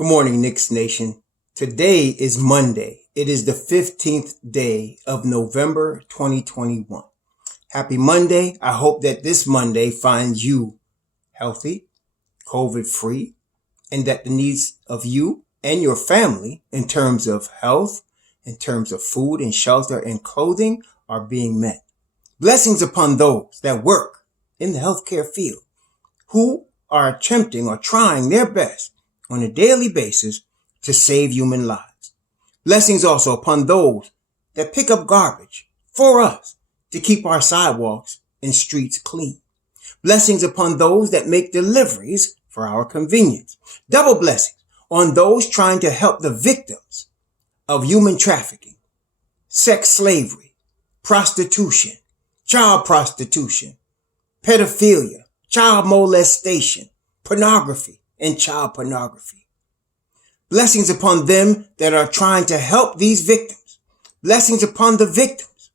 Good morning, Knicks Nation. Today is Monday. It is the 15th day of November 2021. Happy Monday. I hope that this Monday finds you healthy, COVID-free, and that the needs of you and your family in terms of health, in terms of food and shelter and clothing are being met. Blessings upon those that work in the healthcare field who are attempting or trying their best on a daily basis to save human lives. Blessings also upon those that pick up garbage for us to keep our sidewalks and streets clean. Blessings upon those that make deliveries for our convenience. Double blessings on those trying to help the victims of human trafficking, sex slavery, prostitution, child prostitution, pedophilia, child molestation, pornography, and child pornography. Blessings upon them that are trying to help these victims. Blessings upon the victims.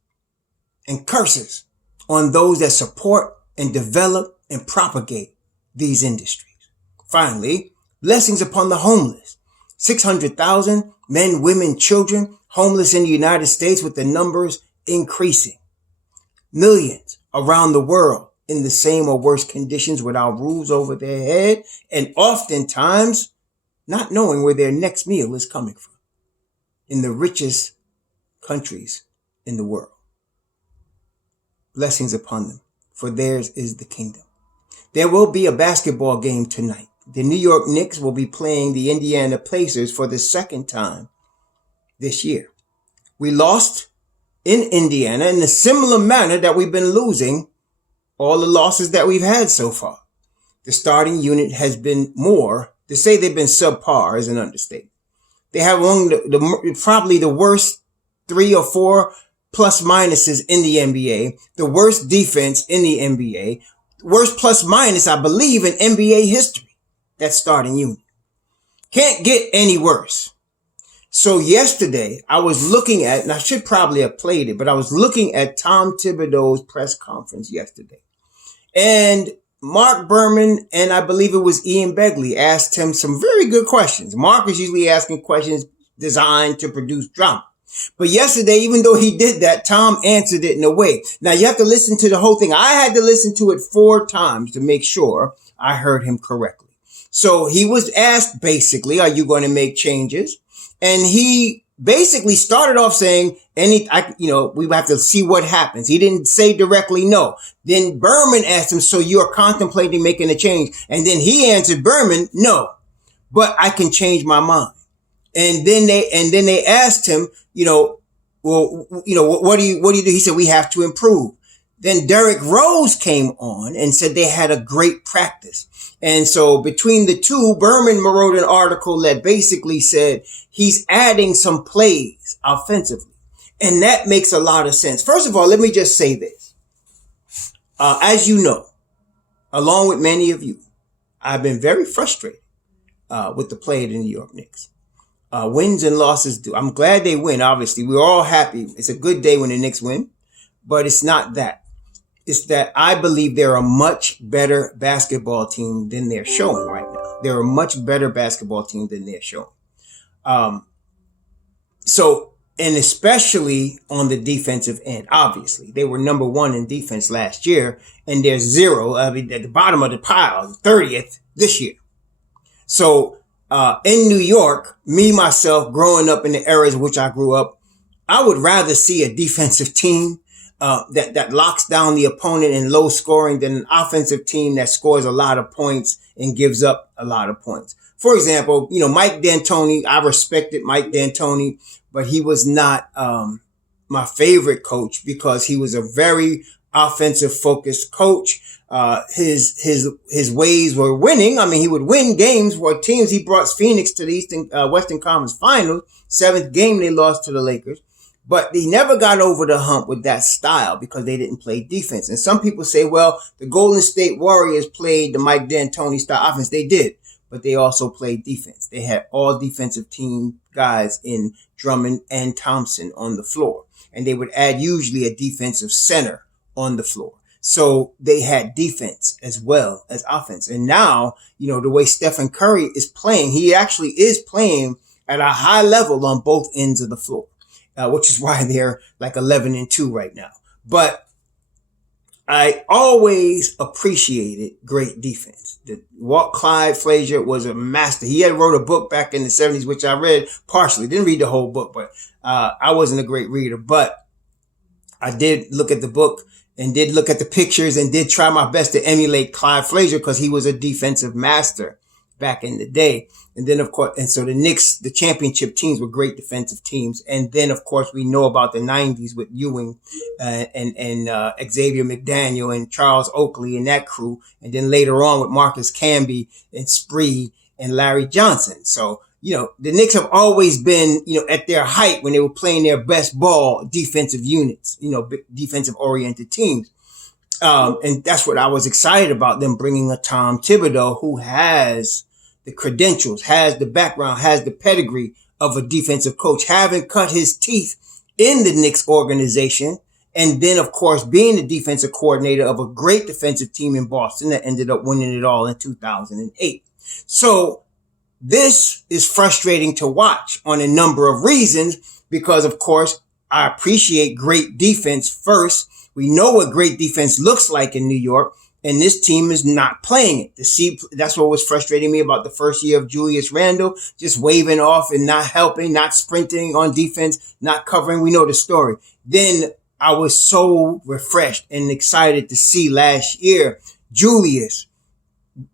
And curses on those that support and develop and propagate these industries. Finally, blessings upon the homeless. 600,000 men, women, children homeless in the United States, with the numbers increasing. Millions around the world in the same or worse conditions without roofs over their head, and oftentimes not knowing where their next meal is coming from in the richest countries in the world. Blessings upon them, for theirs is the kingdom. There will be a basketball game tonight. The New York Knicks will be playing the Indiana Pacers for the second time this year. We lost in Indiana in a similar manner that we've been losing all the losses that we've had so far. The starting unit has been more, to say they've been subpar is an understatement. They have among probably the worst 3 or 4 plus minuses in the NBA, the worst defense in the NBA, worst plus minus, I believe, in NBA history. That starting unit. Can't get any worse. So yesterday I was looking at, and I should probably have played it, but I was looking at Tom Thibodeau's press conference yesterday. And Mark Berman and I believe it was Ian Begley asked him some very good questions. Mark is usually asking questions designed to produce drama. But yesterday, even though he did that, Tom answered it in a way. Now you have to listen to the whole thing. I had to listen to it 4 times to make sure I heard him correctly. So he was asked basically, are you going to make changes? And he basically started off saying, we have to see what happens. He didn't say directly no. Then Berman asked him, so you're contemplating making a change? And then he answered Berman, no, but I can change my mind. And then they asked him, what do you do? He said, we have to improve. Then Derrick Rose came on and said they had a great practice. And so between the two, Berman wrote an article that basically said he's adding some plays offensively. And that makes a lot of sense. First of all, let me just say this. As you know, along with many of you, I've been very frustrated with the play of the New York Knicks. Wins and losses do. I'm glad they win, obviously. We're all happy. It's a good day when the Knicks win. But it's not that. It's that I believe they're a much better basketball team than they're showing right now. They're a much better basketball team than they're showing. And especially on the defensive end, obviously. They were number 1 in defense last year, and they're 0, at the bottom of the pile, 30th this year. So, in New York, myself, growing up in the areas in which I grew up, I would rather see a defensive team that locks down the opponent in low scoring than an offensive team that scores a lot of points and gives up a lot of points. For example, Mike D'Antoni, I respected Mike D'Antoni, but he was not my favorite coach because he was a very offensive focused coach. His ways were winning. I mean, he would win games for teams. He brought Phoenix to the Western Conference Finals. 7th game they lost to the Lakers. But he never got over the hump with that style because they didn't play defense. And some people say, well, the Golden State Warriors played the Mike D'Antoni style offense. They did, but they also played defense. They had all defensive team guys in Drummond and Thompson on the floor. And they would add usually a defensive center on the floor. So they had defense as well as offense. And now, the way Stephen Curry is playing, he actually is playing at a high level on both ends of the floor, which is why they're like 11-2 right now. But I always appreciated great defense. Clyde Frazier was a master. He had wrote a book back in the 70s, which I read partially. Didn't read the whole book, but I wasn't a great reader. But I did look at the book and did look at the pictures and did try my best to emulate Clyde Frazier because he was a defensive master back in the day. And then, of course, and so the Knicks, the championship teams were great defensive teams. And then, of course, we know about the 90s with Ewing and Xavier McDaniel and Charles Oakley and that crew. And then later on with Marcus Camby and Spree and Larry Johnson. So, the Knicks have always been, at their height when they were playing their best ball, defensive units, defensive oriented teams. And that's what I was excited about, them bringing a Tom Thibodeau who has the credentials, has the background, has the pedigree of a defensive coach, having cut his teeth in the Knicks organization. And then, of course, being the defensive coordinator of a great defensive team in Boston that ended up winning it all in 2008. So this is frustrating to watch on a number of reasons because, of course, I appreciate great defense first. We know what great defense looks like in New York, and this team is not playing it. That's what was frustrating me about the first year of Julius Randle, just waving off and not helping, not sprinting on defense, not covering. We know the story. Then I was so refreshed and excited to see last year Julius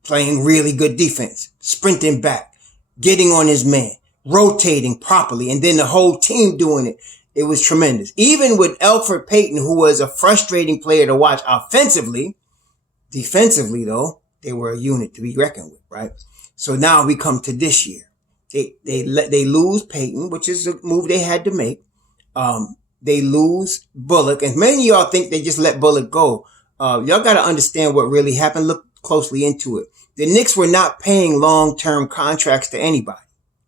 playing really good defense, sprinting back, getting on his man, rotating properly, and then the whole team doing it. It was tremendous. Even with Elfrid Payton, who was a frustrating player to watch offensively, defensively, though, they were a unit to be reckoned with, right? So now we come to this year. They lose Payton, which is a move they had to make. They lose Bullock, and many of y'all think they just let Bullock go. Y'all got to understand what really happened. Look closely into it. The Knicks were not paying long-term contracts to anybody.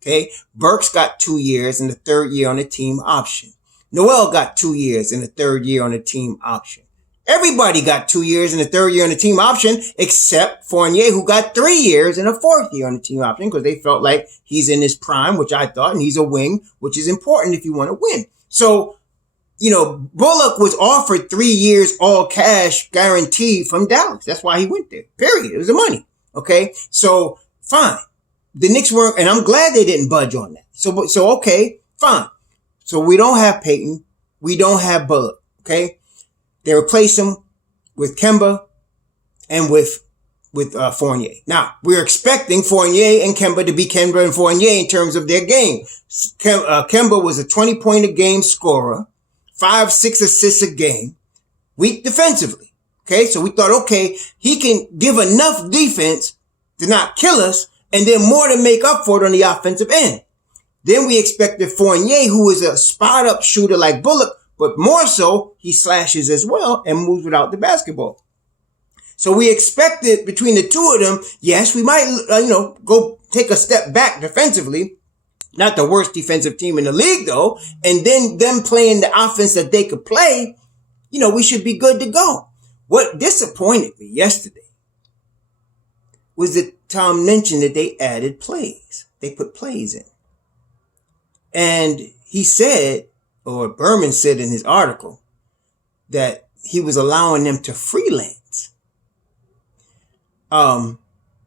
Okay, Burks got 2 years and the third year on the team option. Noel got 2 years and the third year on the team option. Everybody got 2 years and the third year on the team option, except Fournier, who got 3 years and a fourth year on the team option because they felt like he's in his prime, which I thought, and he's a wing, which is important if you want to win. So, Bullock was offered 3 years all cash guaranteed from Dallas. That's why he went there. Period. It was the money. Okay. So fine. The Knicks weren't, and I'm glad they didn't budge on that. So okay, fine. So we don't have Payton. We don't have Bullock. Okay. They replace him with Kemba and with Fournier. Now, we're expecting Fournier and Kemba to be Kemba and Fournier in terms of their game. Kemba was a 20-point-a-game scorer, 5-6 assists a game, weak defensively. Okay, so we thought, okay, he can give enough defense to not kill us and then more to make up for it on the offensive end. Then we expected Fournier, who is a spot-up shooter like Bullock, but more so, he slashes as well and moves without the basketball. So we expected between the two of them, yes, we might, go take a step back defensively. Not the worst defensive team in the league, though. And then them playing the offense that they could play, we should be good to go. What disappointed me yesterday was that Tom mentioned that they added plays. They put plays in. And he said, or Berman said in his article, that he was allowing them to freelance. And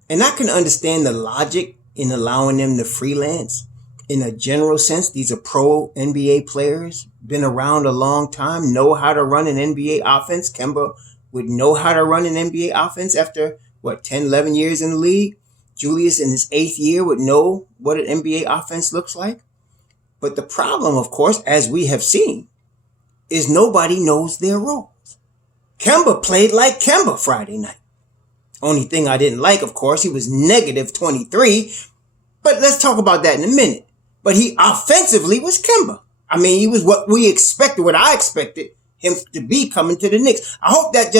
I can understand the logic in allowing them to freelance. In a general sense, these are pro NBA players, been around a long time, know how to run an NBA offense. Kemba would know how to run an NBA offense after, 10, 11 years in the league. Julius in his 8th year would know what an NBA offense looks like. But the problem, of course, as we have seen, is nobody knows their roles. Kemba played like Kemba Friday night. Only thing I didn't like, of course, he was negative 23. But let's talk about that in a minute. But he offensively was Kemba. I mean, he was what we expected, what I expected him to be coming to the Knicks. I hope that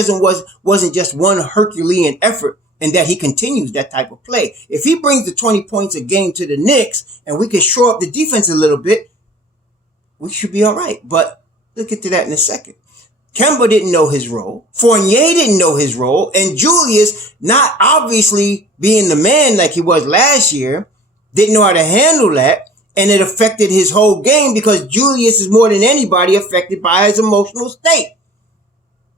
wasn't just one Herculean effort and that he continues that type of play. If he brings the 20 points a game to the Knicks and we can shore up the defense a little bit, we should be all right. But we'll get to that in a second. Kemba didn't know his role. Fournier didn't know his role. And Julius, not obviously being the man like he was last year, didn't know how to handle that. And it affected his whole game because Julius is more than anybody affected by his emotional state.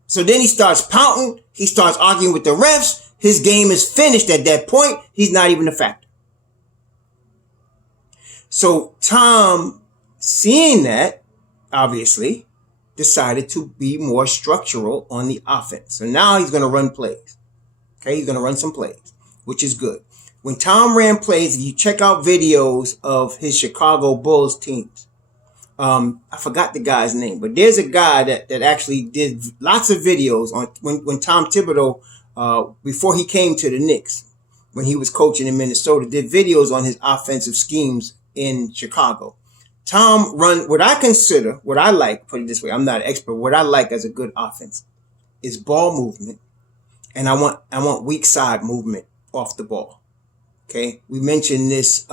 So then he starts pouting. He starts arguing with the refs. His game is finished at that point. He's not even a factor. So Tom, seeing that, obviously, decided to be more structural on the offense. So now he's going to run plays. Okay, he's going to run some plays, which is good. When Tom ran plays, if you check out videos of his Chicago Bulls teams, I forgot the guy's name, but there's a guy that actually did lots of videos on when Tom Thibodeau, before he came to the Knicks, when he was coaching in Minnesota, did videos on his offensive schemes in Chicago. Tom run what I consider, what I like, put it this way, I'm not an expert, what I like as a good offense is ball movement, and I want weak side movement off the ball. Okay, we mentioned this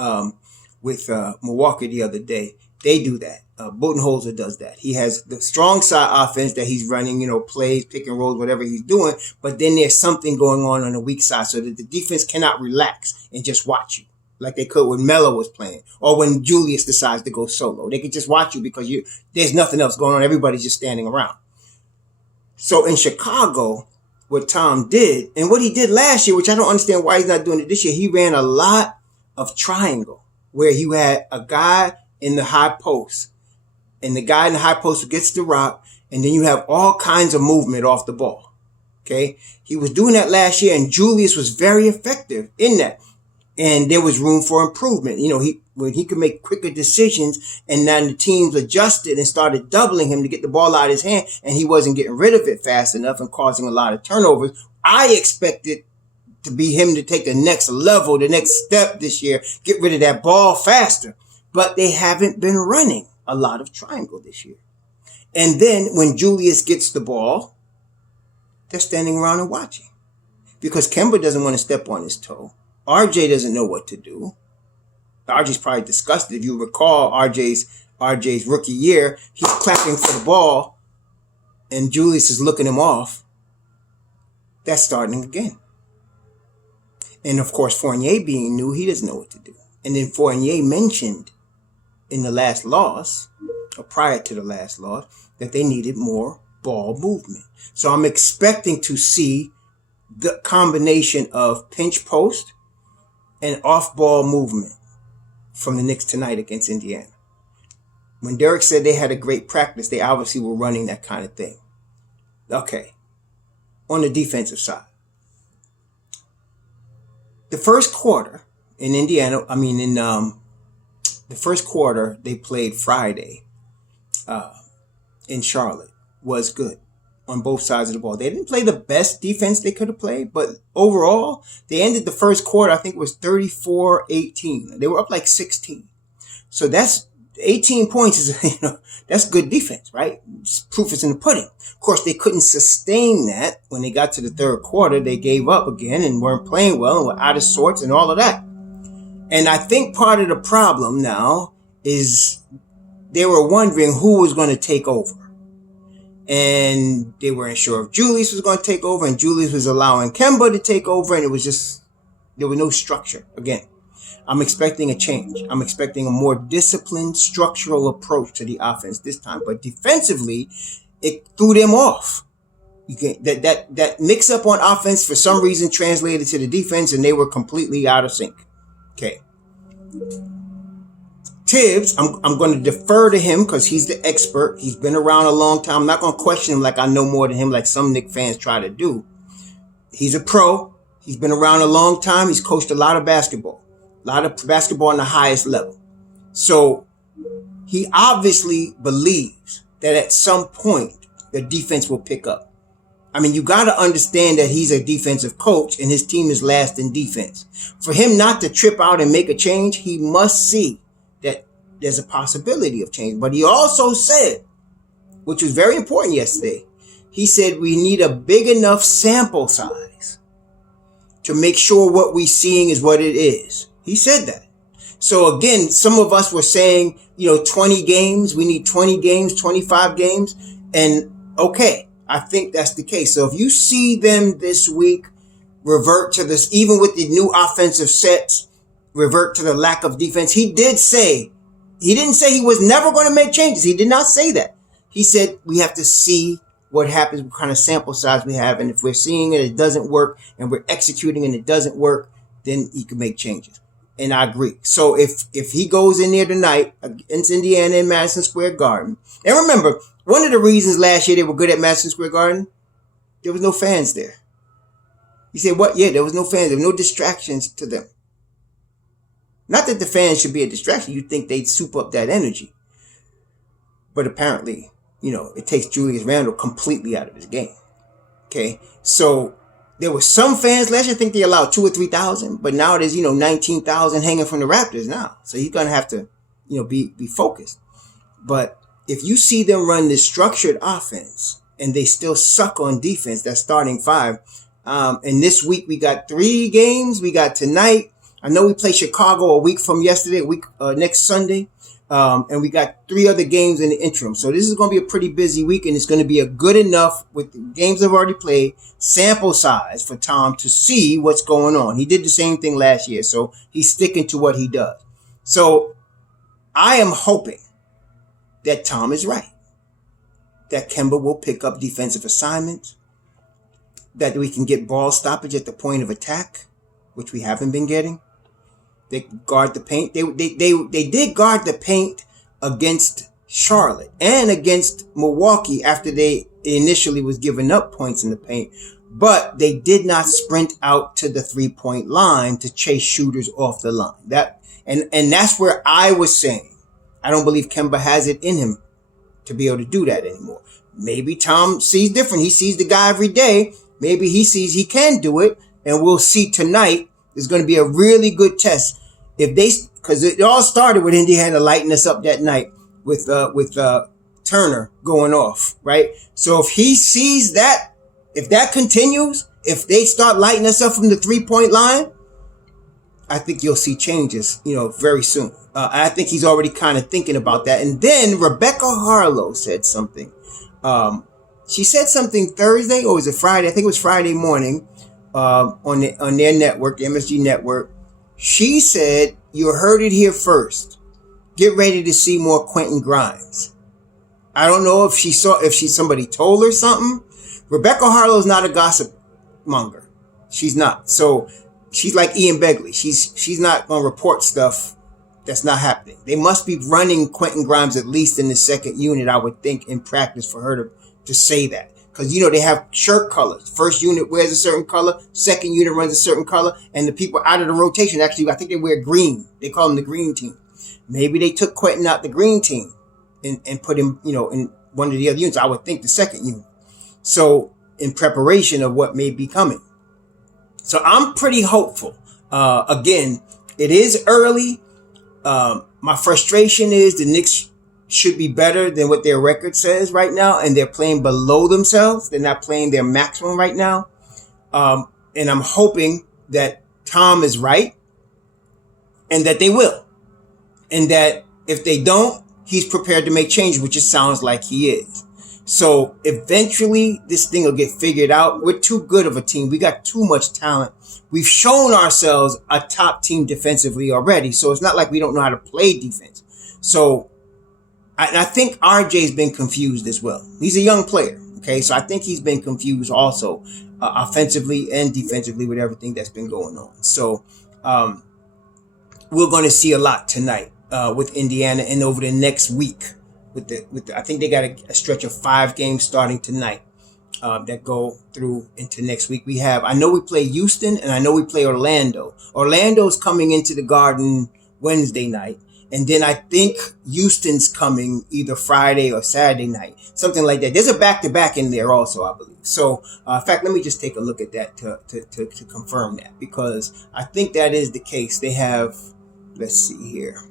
with Milwaukee the other day. They do that. Budenholzer does that. He has the strong side offense that he's running, plays, pick and rolls, whatever he's doing. But then there's something going on the weak side so that the defense cannot relax and just watch you like they could when Melo was playing or when Julius decides to go solo. They could just watch you because there's nothing else going on. Everybody's just standing around. So in Chicago, what Tom did and what he did last year, which I don't understand why he's not doing it this year, he ran a lot of triangle where you had a guy in the high post and the guy in the high post gets the rock, and then you have all kinds of movement off the ball. Okay. He was doing that last year, and Julius was very effective in that. And there was room for improvement. When he could make quicker decisions, and then the teams adjusted and started doubling him to get the ball out of his hand, and he wasn't getting rid of it fast enough and causing a lot of turnovers. I expected to be him to take the next level, the next step this year, get rid of that ball faster. But they haven't been running a lot of triangle this year. And then when Julius gets the ball, they're standing around and watching because Kemba doesn't want to step on his toe. RJ doesn't know what to do. RJ's probably disgusted. If you recall RJ's rookie year, he's clapping for the ball and Julius is looking him off. That's starting again. And of course, Fournier being new, he doesn't know what to do. And then Fournier mentioned in the last loss, or prior to the last loss, that they needed more ball movement. So I'm expecting to see the combination of pinch post and off-ball movement from the Knicks tonight against Indiana. When Derek said they had a great practice, they obviously were running that kind of thing. Okay. On the defensive side. The first quarter in Indiana, the first quarter they played Friday in Charlotte was good on both sides of the ball. They didn't play the best defense they could have played, but overall, they ended the first quarter, I think it was 34-18. They were up like 16. So that's 18 points is, that's good defense, right? Proof is in the pudding. Of course, they couldn't sustain that when they got to the third quarter. They gave up again and weren't playing well and were out of sorts and all of that. And I think part of the problem now is they were wondering who was going to take over. And they weren't sure if Julius was going to take over, and Julius was allowing Kemba to take over, and it was just, there was no structure. Again, I'm expecting a change. I'm expecting a more disciplined, structural approach to the offense this time. But defensively, it threw them off. That mix up on offense for some reason translated to the defense, and they were completely out of sync. Okay. Thibs, I'm going to defer to him because he's the expert. He's been around a long time. I'm not going to question him like I know more than him, like some Knicks fans try to do. He's a pro. He's been around a long time. He's coached a lot of basketball on the highest level. So he obviously believes that at some point the defense will pick up. I mean, you got to understand that he's a defensive coach and his team is last in defense. For him not to trip out and make a change, he must see that there's a possibility of change. But he also said, which was very important yesterday, he said we need a big enough sample size to make sure what we're seeing is what it is. He said that. So again, some of us were saying, 20 games, we need 20 games, 25 games. And okay, I think that's the case. So if you see them this week revert to this, even with the new offensive sets, revert to the lack of defense, he didn't say he was never going to make changes. He did not say that. He said we have to see what happens, what kind of sample size we have, and if we're seeing it doesn't work, and we're executing and it doesn't work, then he can make changes. And I agree. So if he goes in there tonight against Indiana in Madison Square Garden, and remember, one of the reasons last year they were good at Madison Square Garden, there was no fans there. You say, what? Yeah, there was no fans. There were no distractions to them. Not that the fans should be a distraction. You'd think they'd soup up that energy. But apparently, it takes Julius Randle completely out of his game. Okay? So there were some fans last year. I think they allowed 2,000 or 3,000. But now there's, 19,000 hanging from the Raptors now. So he's going to have to, be focused. But if you see them run this structured offense and they still suck on defense, that starting five. And this week we got 3 games. We got tonight. I know we play Chicago a week from yesterday, next Sunday. And we got 3 other games in the interim. So this is going to be a pretty busy week, and it's going to be a good enough, with the games I've already played, sample size for Tom to see what's going on. He did the same thing last year, so he's sticking to what he does. So I am hoping that Tom is right, that Kemba will pick up defensive assignments, that we can get ball stoppage at the point of attack, which we haven't been getting. They guard the paint. They did guard the paint against Charlotte and against Milwaukee after they initially was giving up points in the paint, but they did not sprint out to the 3-point line to chase shooters off the line. And that's where I was saying I don't believe Kemba has it in him to be able to do that anymore. Maybe Tom sees different. He sees the guy every day. Maybe he sees he can do it, and we'll see tonight. It's going to be a really good test because it all started with Indiana lighting us up that night with Turner going off, right? So if he sees that, if that continues, if they start lighting us up from the 3-point line, I think you'll see changes, very soon. I think he's already kind of thinking about that. And then Rebecca Harlow said something. She said something Thursday, or was it Friday? I think it was Friday morning. On their network, the MSG network. She said, you heard it here first. Get ready to see more Quentin Grimes. I don't know if somebody told her something. Rebecca Harlow's not a gossip monger. She's not. So she's like Ian Begley. She's not going to report stuff that's not happening. They must be running Quentin Grimes at least in the second unit, I would think, in practice for her to say that. Because, they have shirt colors. First unit wears a certain color. Second unit runs a certain color. And the people out of the rotation, actually, I think they wear green. They call them the green team. Maybe they took Quentin out the green team and put him, in one of the other units. I would think the second unit. So in preparation of what may be coming. So I'm pretty hopeful. Again, it is early. My frustration is the Knicks should be better than what their record says right now, and they're playing below themselves. They're not playing their maximum right now. And I'm hoping that Tom is right and that they will. And that if they don't, he's prepared to make changes, which it sounds like he is. So eventually this thing will get figured out. We're too good of a team. We got too much talent. We've shown ourselves a top team defensively already. So it's not like we don't know how to play defense. So I think RJ's been confused as well. He's a young player. Okay. So I think he's been confused also, offensively and defensively with everything that's been going on. So, we're going to see a lot tonight, with Indiana, and over the next week I think they got a stretch of 5 games starting tonight, that go through into next week. I know we play Houston, and I know we play Orlando. Orlando's coming into the Garden Wednesday night. And then I think Houston's coming either Friday or Saturday night, something like that. There's a back-to-back in there also, I believe. So, in fact, let me just take a look at that to confirm that, because I think that is the case. They have, let's see here.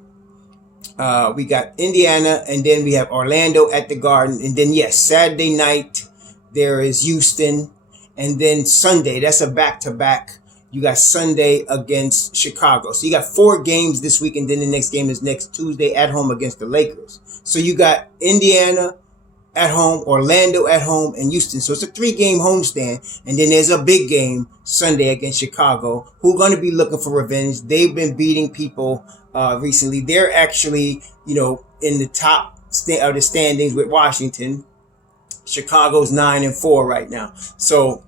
We got Indiana, and then we have Orlando at the Garden. And then, yes, Saturday night, there is Houston. And then Sunday, that's a back-to-back. You got Sunday against Chicago. So you got 4 games this week, and then the next game is next Tuesday at home against the Lakers. So you got Indiana, at home, Orlando at home, and Houston. So it's a 3-game homestand. And then there's a big game Sunday against Chicago, who are going to be looking for revenge. They've been beating people recently. They're actually, in the top of the standings with Washington. Chicago's 9-4 right now. So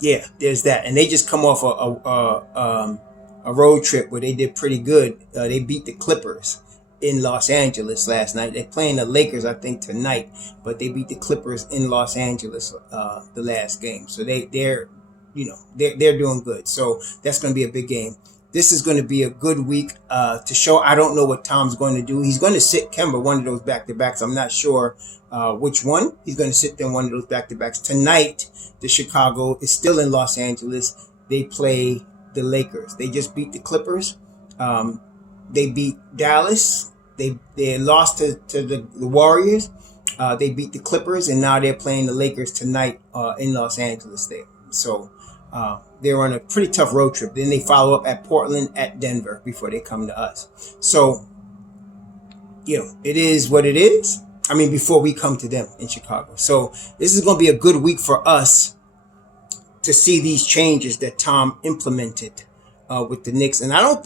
yeah, there's that. And they just come off a road trip where they did pretty good. They beat the Clippers in Los Angeles last night. They're playing the Lakers, I think, tonight, but they beat the Clippers in Los Angeles the last game. So they're doing good. So that's going to be a big game. This is going to be a good week to show. I don't know what Tom's going to do. He's going to sit Kemba one of those back-to-backs. I'm not sure which one. He's going to sit them one of those back-to-backs. Tonight, the Chicago is still in Los Angeles. They play the Lakers. They just beat the Clippers. They beat Dallas. They lost to the Warriors. They beat the Clippers, and now they're playing the Lakers tonight in Los Angeles there. So they're on a pretty tough road trip. Then they follow up at Portland, at Denver before they come to us. So, it is what it is. I mean, before we come to them in Chicago. So this is going to be a good week for us to see these changes that Tom implemented with the Knicks. And I don't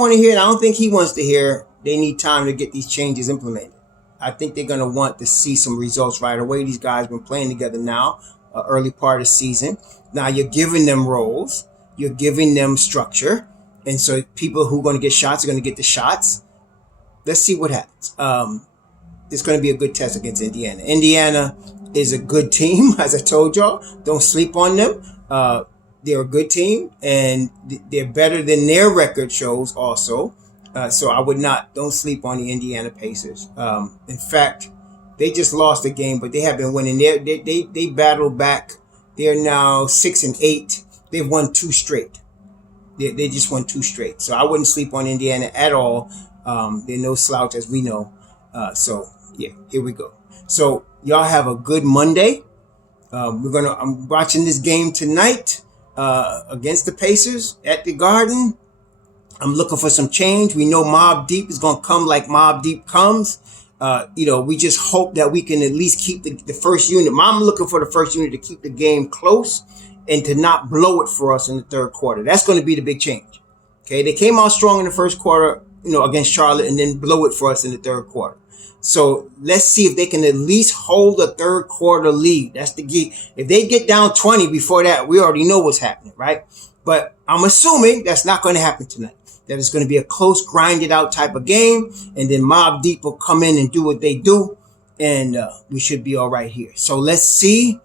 want to hear it. I don't think he wants to hear they need time to get these changes implemented. I think they're going to want to see some results right away. These guys have been playing together now, early part of the season. Now you're giving them roles. You're giving them structure. And so people who are going to get shots are going to get the shots. Let's see what happens. It's going to be a good test against Indiana. Indiana is a good team, as I told y'all. Don't sleep on them. They're a good team, and they're better than their record shows also. So don't sleep on the Indiana Pacers. In fact, they just lost a game, but they have been winning. They battled back. They're now 6-8. They've won 2 straight. They just won 2 straight. So I wouldn't sleep on Indiana at all. They're no slouch, as we know. So yeah, here we go. So y'all have a good Monday. I'm watching this game tonight against the Pacers at the Garden. I'm looking for some change. We know Mobb Deep is going to come like Mobb Deep comes. We just hope that we can at least keep the first unit. I'm looking for the first unit to keep the game close and to not blow it for us in the third quarter. That's going to be the big change. Okay, they came out strong in the first quarter, against Charlotte, and then blow it for us in the third quarter. So let's see if they can at least hold a third quarter lead. That's the key. If they get down 20 before that, we already know what's happening, right? But I'm assuming that's not going to happen tonight. That it's going to be a close, grinded out type of game. And then Mobb Deep will come in and do what they do. And we should be all right here. So let's see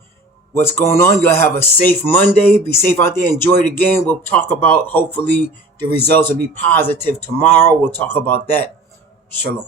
what's going on. You'll have a safe Monday. Be safe out there. Enjoy the game. We'll talk about, hopefully, the results will be positive tomorrow. We'll talk about that. Shalom.